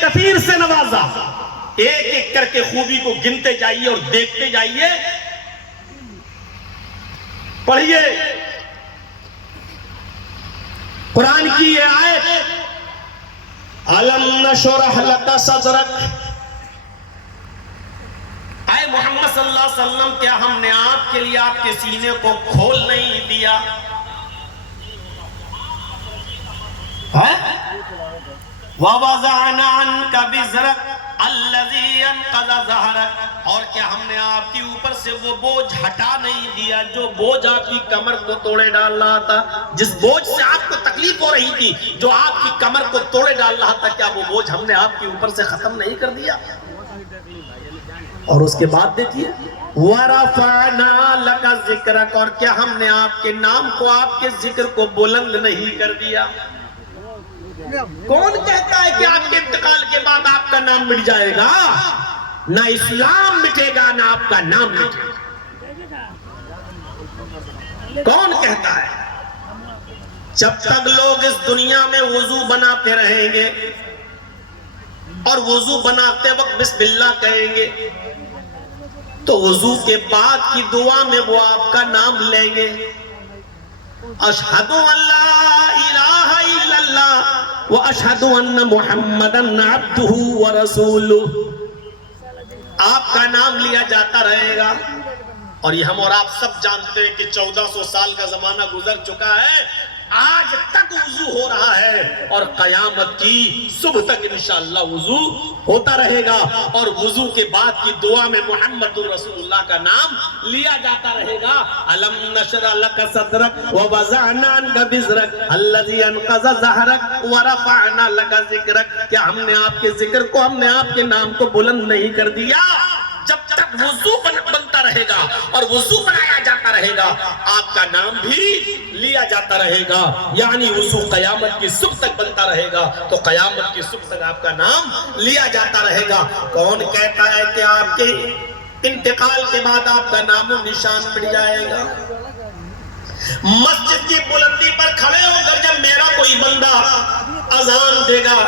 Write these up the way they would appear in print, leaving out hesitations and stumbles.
کثیر سے نوازا. ایک ایک کر کے خوبی کو گنتے جائیے اور دیکھتے جائیے. پڑھیے قرآن کی یہ آیت, أَلَمْ نَشْرَحْ لَكَ صَدْرَكَ. اے محمد صلی اللہ علیہ وسلم, کیا ہم نے آپ کے لیے آپ کے سینے کو کھول نہیں دیا؟ وَوَضَعْنَا عَنْكَ وِزْرَكَ الَّذِي أَنْقَضَ ظَهْرَكَ. اور کیا ہم نے آپ کے اوپر سے وہ بوجھ ہٹا نہیں دیا جو بوجھ آپ کی کمر کو توڑے ڈال رہا تھا؟ جس بوجھ سے آپ کو تکلیف ہو رہی تھی, جو آپ کی کمر کو توڑے ڈال رہا تھا, کیا وہ بوجھ ہم نے آپ کے اوپر سے ختم نہیں کر دیا؟ اور اس کے بعد دیکھیے وَرَفَعْنَا لَكَ ذِكْرَكَ. اور کیا ہم نے آپ کے نام کو, آپ کے ذکر کو بلند نہیں کر دیا؟ کون کہتا ہے کہ آپ کے انتقال کے بعد آپ کا نام مٹ جائے گا؟ نہ اسلام مٹے گا, نہ آپ کا نام مٹے گا. کون کہتا ہے؟ جب تک لوگ اس دنیا میں وضو بناتے رہیں گے اور وضو بناتے وقت بسم اللہ کہیں گے, تو وضو کے بعد کی دعا میں وہ آپ کا نام لیں گے. اشہدو ان لا الہ الا اللہ واشہدو ان محمدًا عبدہ ورسولہ. آپ کا نام لیا جاتا رہے گا. اور یہ ہم اور آپ سب جانتے ہیں کہ 1400 سال کا زمانہ گزر چکا ہے, آج تک وضو ہو رہا ہے, اور قیامت کی صبح تک انشاءاللہ وضو ہوتا رہے گا. اور وضو کے بعد کی دعا میں محمد رسول اللہ کا نام لیا جاتا رہے گا. أَلَمْ نَشْرَحْ لَكَ صَدْرَكَ وَوَضَعْنَا عَنْكَ وِزْرَكَ الَّذِي أَنْقَضَ ظَهْرَكَ وَرَفَعْنَا لَكَ ذِكْرَكَ. کیا ہم نے آپ کے ذکر کو, ہم نے آپ کے نام کو بلند نہیں کر دیا؟ جب تک وضو بنتا رہے گا اور وضو بنایا جاتا رہے گا, آپ کا نام بھی لیا جاتا رہے گا. یعنی وضو قیامت کی صبح تک بنتا رہے گا, تو قیامت کی صبح تک آپ کا نام لیا جاتا رہے گا. کون کہتا ہے کہ آپ کے انتقال کے بعد آپ کا نام و نشان مٹ جائے گا؟ مسجد کی بلندی پر کھڑے ہو کر جب میرا کوئی بندہ اذان دے گا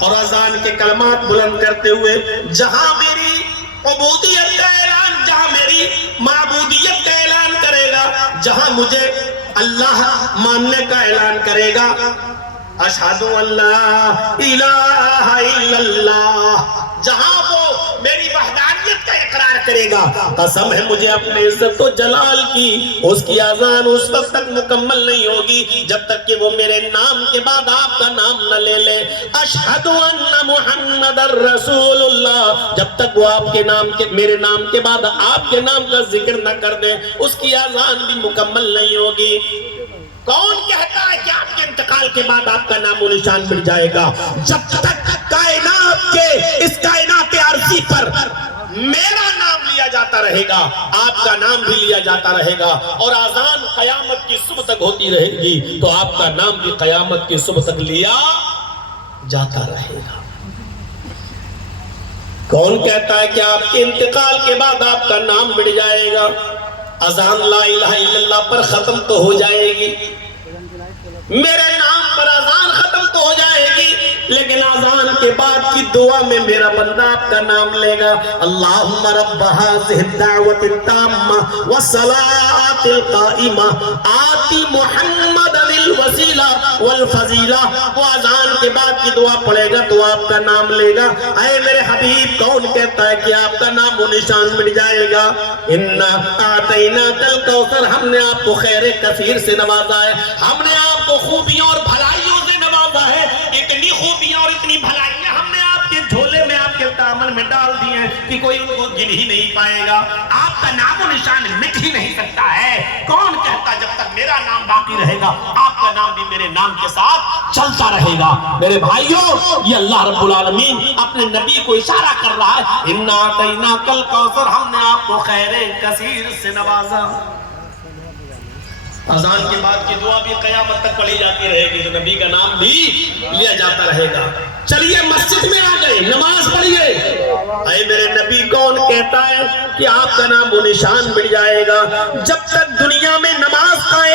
اور اذان کے کلمات بلند کرتے ہوئے جہاں میری عبودیت کا اعلان, جہاں میری معبودیت کا اعلان کرے گا, جہاں مجھے اللہ ماننے کا اعلان کرے گا, اشہدو ان لا الہ الا اللہ, جہاں وہ میری وحدانیت کا اقرار کرے گا, قسم ہے مجھے اپنے عزت و جلال کی, اس کی اذان اس وقت تک مکمل نہیں ہوگی جب تک کہ وہ میرے نام کے بعد آپ کا نام نہ لے لے. اشہدو ان محمد رسول اللہ, جب تک وہ آپ کے نام کے, میرے نام کے بعد آپ کے نام کا ذکر نہ کر دے, اس کی اذان بھی مکمل نہیں ہوگی. کون کہتا ہے کہ آپ کے انتقال کے بعد آپ کا نام و نشان مٹ جائے گا؟ جب تک کائنات کے, اس کائنات عرضی پر میرا نام لیا جاتا رہے گا, آپ کا نام بھی لیا جاتا رہے گا, اور اذان قیامت کی صبح تک ہوتی رہے گی, تو آپ کا نام بھی قیامت کی صبح تک لیا جاتا رہے گا. کون کہتا ہے کہ آپ کے انتقال کے بعد آپ کا نام مٹ جائے گا؟ اذان لا الہ الا اللہ پر ختم تو ہو جائے گی, میرے نام پر اذان ختم تو ہو جائے گی, لیکن اذان کے بعد کی دعا میں میرا بندہ آپ کا نام لے گا. اللہم رب هذه الدعوة التامة والصلاة القائمة آتی محمد الوسیلہ والفضیلہ. وہ اذان کے بعد کی دعا پڑھے گا تو آپ کا نام لے گا. اے میرے حبیب, کون کہتا ہے کہ آپ کا نام و نشان مٹ جائے گا؟ انا اعطیناک الکوثر, ہم نے آپ کو خیر کثیر سے نوازا ہے, ہم نے آپ کو خوبیوں اور بھلائیوں سے نوازا ہے. اتنی خوبیاں اور اتنی بھلائیاں ہم نے آپ کے جھولے میں, آپ کے دامن میں ڈال دی ہیں کہ کوئی ان کو گن ہی نہیں پائے گا. آپ کا نام و نشان مٹ ہی نہیں سکتا ہے. کون کہتا جب تک میرا نام باقی رہے گا آپ کا نام بھی میرے نام کے ساتھ چلتا رہے گا؟ میرے بھائیوں, یہ اللہ رب العالمین اپنے نبی کو اشارہ کر رہا ہے, انا اعطیناک الکوثر, ہم نے آپ کو خیر کثیر سے نوازا. اذان کے بعد کی دعا بھی قیامت تک پڑھی جاتی رہے گی, تو نبی کا نام بھی لیا جاتا رہے گا. چلیے مسجد میں آ گئے, نماز پڑھیے. اے میرے نبی, کون کہتا ہے کہ آپ کا نام و نشان مٹ جائے گا؟ جب تک دنیا میں نماز قائم